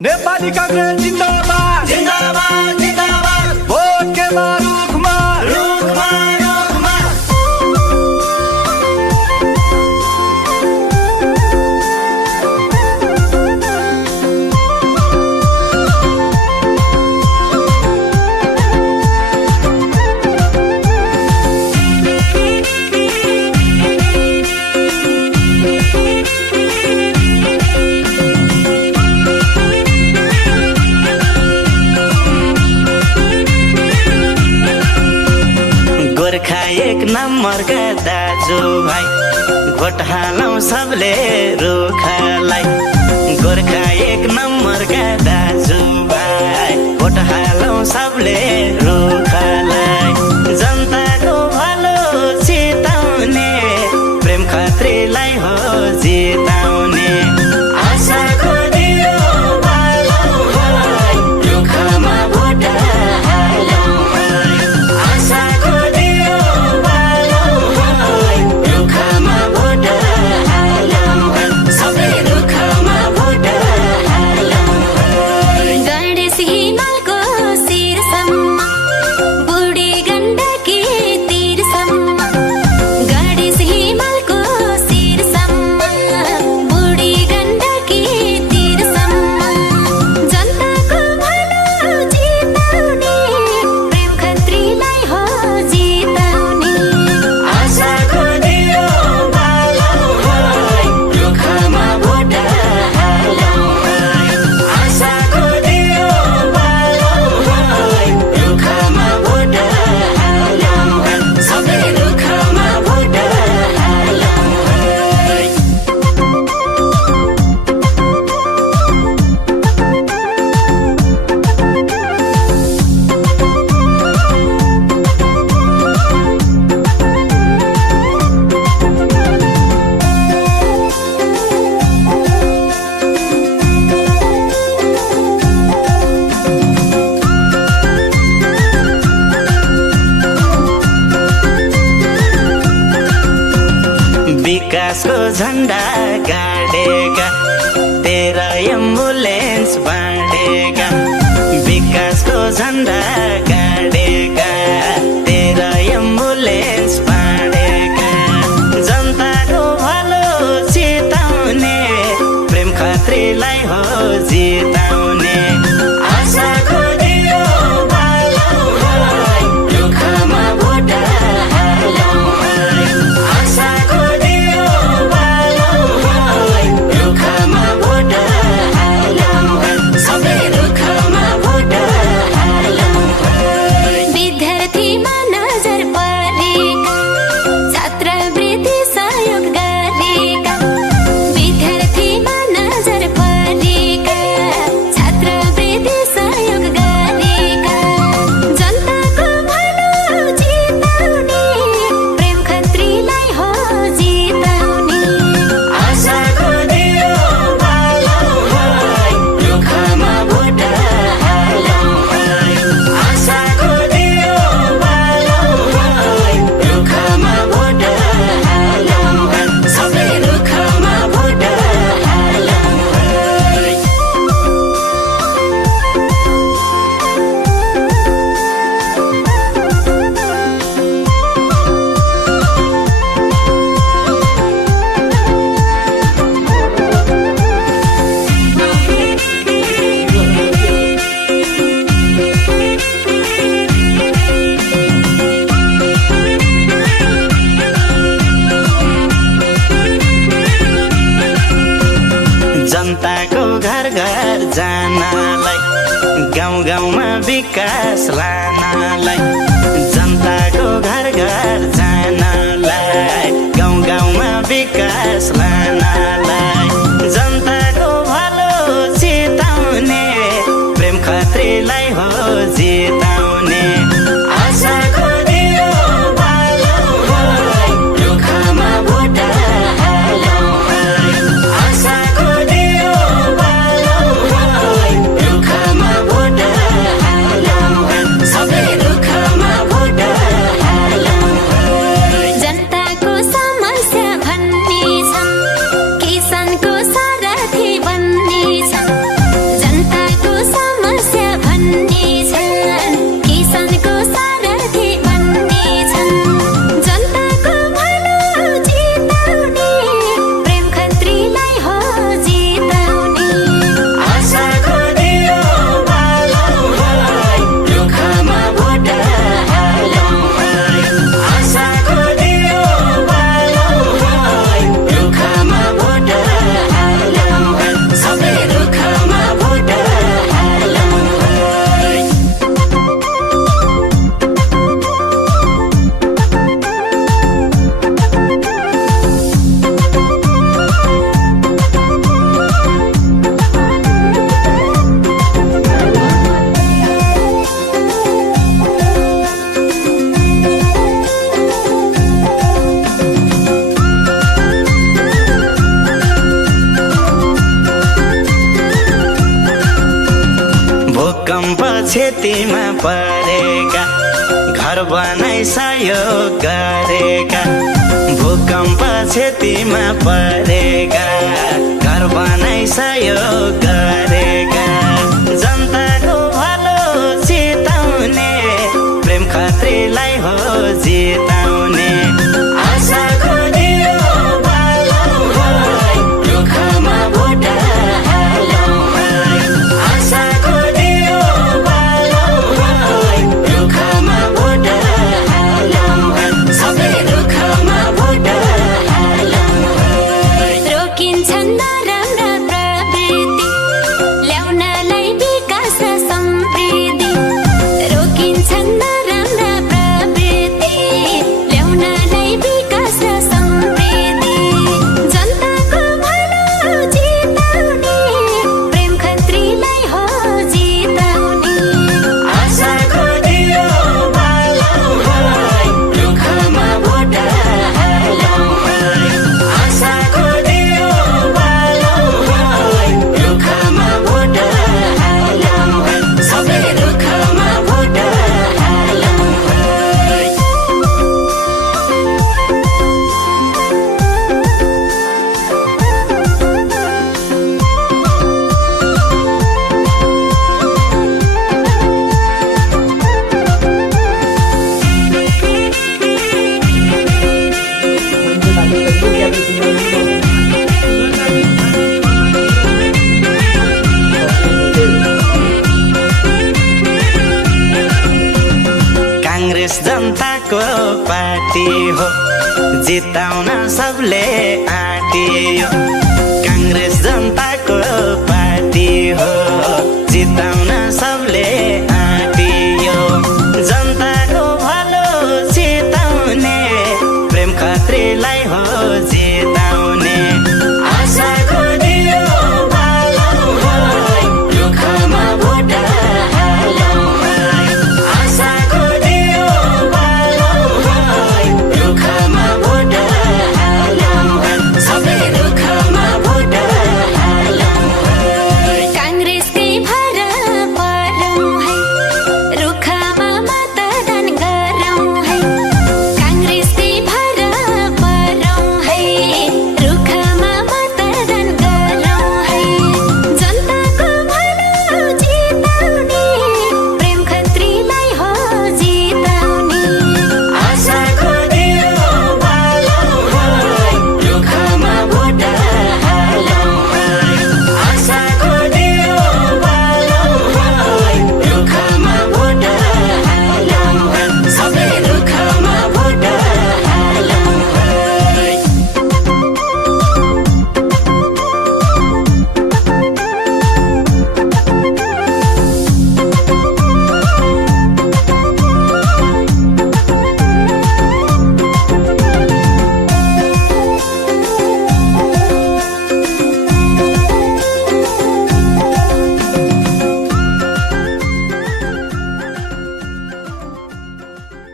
नेपाली कांग्रेस जिंदाबाद जिंदाबाद जिंदाबाद वोट के रुखमा रुखमा रुखमा गोर्खा एक नम्बर का दाजु भाइ भोट हालौं सबले रुखलाई गोर्खा एक नम्बर का दाजु भाइ भोट हालौं सबले रुखलाई जनताको भलो चिताउने प्रेम खत्रीलाई हो जिताउने आशाको दियो बालौं भाइ रुखमा भोट हालौं भाइ आशाको दियो बालौं भाइ रुखमा भोट हालौं भाइ सबै रुखमा भोट हालौं भाइ गणेश हिमालको शिरसम्म बुढी गण्डकी तीरसम्म गणेश हिमालको शिरसम्म बुढी गण्डकी तीरसम्म जनताको भलो जिताउने प्रेम खत्रीलाई हो जिताउने आशाको दियो बालौं भाइ रुखमा भोट हालौं भाइ आशाको दियो बालौं भाइ रुखमा भोट हालौं भाइ सबै रुखमा भोट हालौं भाइ विकासको झण्डा गाडेका 13 एम्बुलेन्स बाँडेका विकासको झण्डा गाडेका 13 एम्बुलेन्स बाँडेका जनताको भलो चिताउने प्रेम खत्रीलाई हो जिताउने आशाको दियो बालौं भाइ रुखमा भोट हालौं भाइ आशाको दियो बालौं भाइ रुखमा भोट हालौं भाइ सबै रुखमा भोट हालौं भाइ विद्यार्थीमा नजर परेका छात्रवृत्ति सहयोग गरेका विद्यार्थीमा नजर परेका छात्रवृत्ति सहयोग गरेका जनताको भलो जिताउने प्रेम खत्रीलाई हो जिताउने आशाको दियो बालौं भाइ रुखमा भोट हालौं भाइ आशाको दियो बालौं भाइ रुखमा भोट हालौं भाइ सबै रुखमा भोट हालौं भाइ जनताको घर घर जानलाई गाउँ गाउँमा विकास लानलाई जनताको घर घर जानलाई गाउँ गाउँमा विकास लानलाई जनताको भलो चिताउने प्रेम खत्रीलाई हो जिताउने आशाको दियो बालौं भाइ रुखमा भोट हालौं भाइ आशाको दियो बालौं भाइ रुखमा भोट हालौं भाइ सबै रुखमा भोट हालौं भाइ जनताको समस्या भन्ने छन् किसानको सारथी भन्ने छन् जनता भूकम्प क्षतिमा परेका घर बनाइ सहयोग गरेका भूकम्प क्षतिमा परेका घर बनाइ सहयोग गरेका जनताको भलो चिताउने प्रेम खत्रीलाई हो जिताउने आशाको दियो बालौँ है रुखमा भोट हालौँ है आशाको दियो बालौँ है रुखमा भोट हालौँ है सबै रुखमा भोट हालौँ है रोकिन्छन् नराम्रा प्रवृत्ति ल्याउनलाई विकास र समृद्धि रोकिन्छन् नराम्रा प्रवृत्ति ल्याउनलाई विकास र समृद्धि जनताको भलो जिताउने प्रेम खत्रीलाई हो जिताउने आशाको दियो बालौँ है रुखमा भोट हालौँ है आशाको दियो बालौँ है रुखमा भोट हालौँ है सबै रुखमा भोट हालौँ है काङ्ग्रेस जनताको पार्टी हो जिताउन सबले आँटियो काङ्ग्रेस जनताको पार्टी हो जिताउन सबले